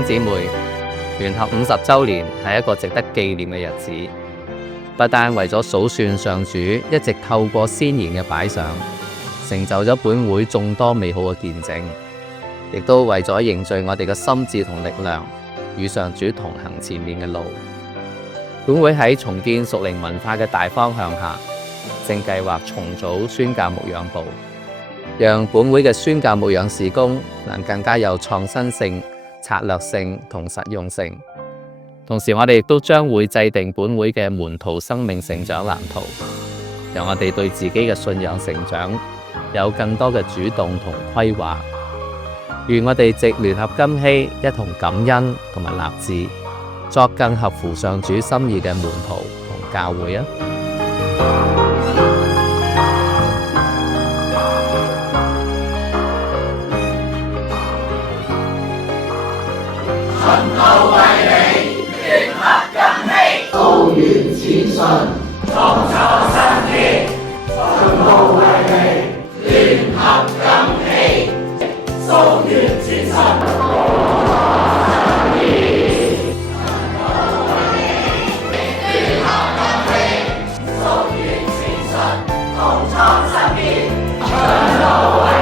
兄姊妹，聯合50週年係一個值得紀念嘅日子，不單為咗數算上主一直透過先賢嘅擺上，成就咗本會眾多美好嘅見證，亦都為咗凝聚我哋嘅心智同力量，與上主同行前面嘅路。本會喺重建屬靈文化嘅大方向下，正計劃重組宣教牧養部，讓本會嘅宣教牧養事工能更加有創新性、策略性同實用性。同時，我哋亦都將會制定本會嘅門徒生命成長藍圖，讓我哋對自己嘅信仰成長有更多嘅主動同規劃。願我哋藉聯合金禧一同感恩同埋立志，作更合乎上主心意嘅門徒同教會啊！循道衛理，聯合金禧，道源淺信，創創新篇。循道衛理，聯合金禧，道源淺信。創新篇，循道衛理。